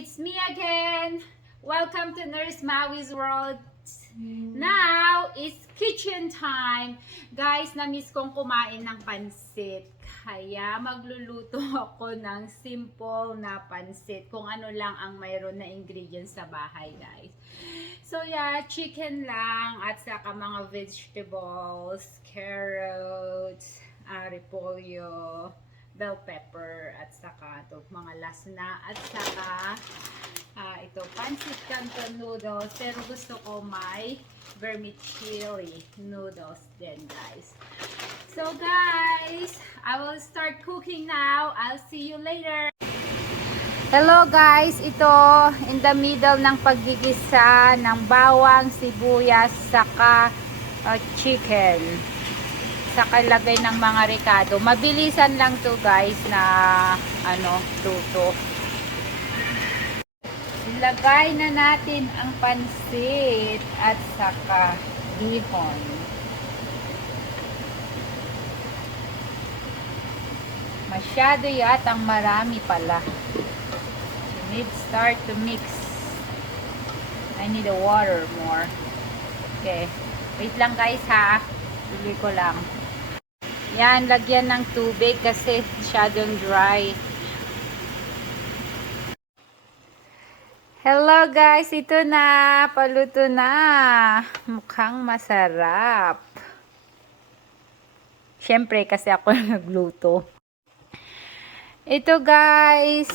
it's me again. Welcome to Nurse Maui's World. Now, it's kitchen time. Guys, na-miss kong kumain ng pansit. Kaya magluluto ako ng simple na pansit. Kung ano lang ang mayroon na ingredients sa bahay, guys. So yeah, chicken lang at saka mga vegetables, carrots, repolyo, bell pepper at saka ito mga lasna at saka ito pancit canton noodles, pero gusto ko may vermicelli noodles din, guys. So guys, I will start cooking now. I'll see you later. Hello guys, ito in the middle ng paggigisa ng bawang, sibuyas, saka chicken. Saka ilagay ng mga ricado. Mabilisan lang to guys na luto. Ilagay na natin ang pansit at saka bihon. Masyado yatang marami pala. You need start to mix. I need the water more. Okay. Wait lang guys ha. Tuloy ko lang. Yan, lagyan ng tubig kasi masyadong dry. Hello guys, ito na, paluto na. Mukhang masarap. Siyempre kasi ako nagluto. Ito guys,